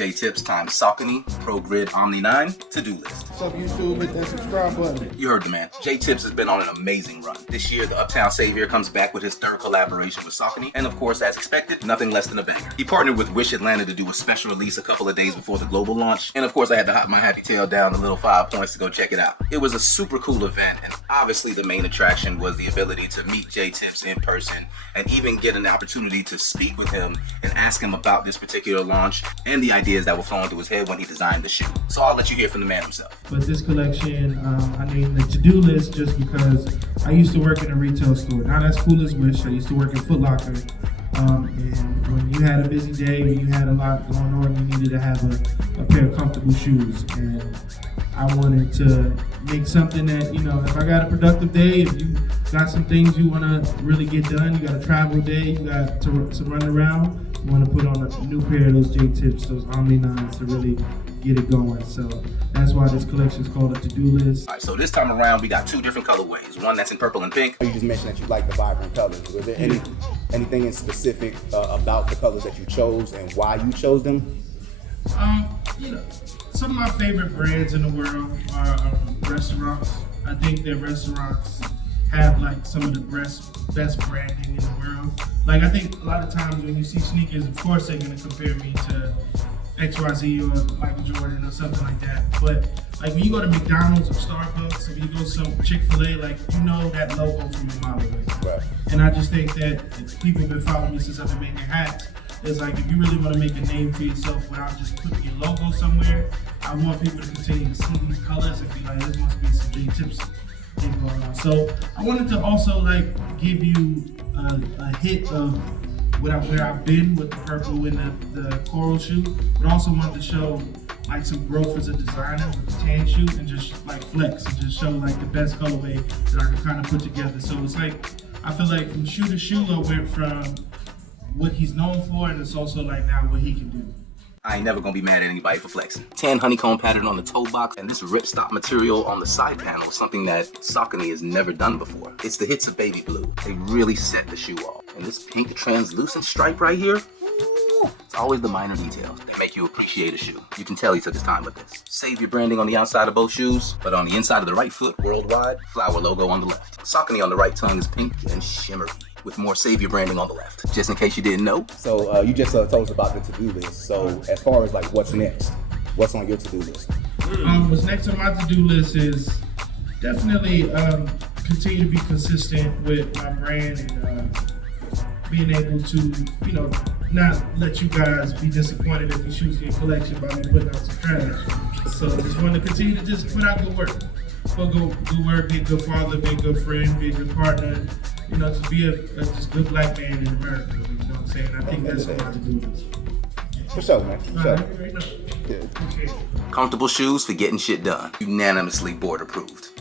JaeTips times Saucony Progrid Omni 9 to-do list. What's up, YouTube? Hit that subscribe button. You heard the man. JaeTips has been on an amazing run. This year, the Uptown Savior comes back with his third collaboration with Saucony, and of course, as expected, nothing less than a banger. He partnered with Wish Atlanta to do a special release a couple of days before the global launch, and of course, I had to hop my happy tail down the little 5 points to go check it out. It was a super cool event, and obviously the main attraction was the ability to meet JaeTips in person and even get an opportunity to speak with him and ask him about this particular launch and the ideas that were flowing through his head when he designed the shoe. So I'll let you hear from the man himself. But this collection, I named the to-do list just because I used to work in a retail store. Not as cool as Wish. I used to work in Foot Locker. And when you had a busy day, when you had a lot going on, you needed to have a pair of comfortable shoes. And I wanted to make something that, you know, if I got a productive day, if you got some things you want to really get done, you got a travel day, you got to run around, you want to put on a new pair of those JaeTips, those Omni 9s to really get it going. So that's why this collection is called a to-do list. All right, so this time around, we got 2 different colorways. One that's in purple and pink. You just mentioned that you like the vibrant colors. Was there anything in specific about the colors that you chose and why you chose them? You know, some of my favorite brands in the world are restaurants. I think that restaurants have like some of the best branding in the world. Like, I think a lot of times when you see sneakers, of course they're gonna compare me to XYZ or Michael Jordan or something like that. But like when you go to McDonald's or Starbucks, or you go to some Chick-fil-A, like, you know that logo from a mile away. Right. And I just think that if people have been following me since I've been making hats. It's like, if you really want to make a name for yourself without just putting your logo somewhere, I want people to continue to see these colors and be like, this must be some JaeTips thing going on. So I wanted to also like give you a hit of where I've been with the purple and the coral shoe, but also wanted to show like some growth as a designer with the tan shoe and just like flex and just show like the best colorway that I can kind of put together. So it's like, I feel like from shoe to shoe, I went from what he's known for, and it's also like now what he can do. I ain't never gonna be mad at anybody for flexing. Tan honeycomb pattern on the toe box and this ripstop material on the side panel is something that Saucony has never done before. It's the hits of baby blue. They really set the shoe off. And this pink translucent stripe right here, it's always the minor details that make you appreciate a shoe. You can tell he took his time with this. Savior branding on the outside of both shoes, but on the inside of the right foot, worldwide, flower logo on the left. Saucony on the right tongue is pink and shimmery, with more Savior branding on the left, just in case you didn't know. So you just told us about the to-do list. So as far as like what's next, what's on your to-do list? What's next on my to-do list is definitely continue to be consistent with my brand and being able to, you know, not let you guys be disappointed if you shoes get collection by me putting out some trash. So just want to continue to just put out good work. Put good work, be a good father, be a good friend, be a good partner. You know, just be a just good black man in America. You know what I'm saying? I think that's all I have to do. For sure, man. For sure. Right now. Yeah. Okay. Comfortable shoes for getting shit done. Unanimously board approved.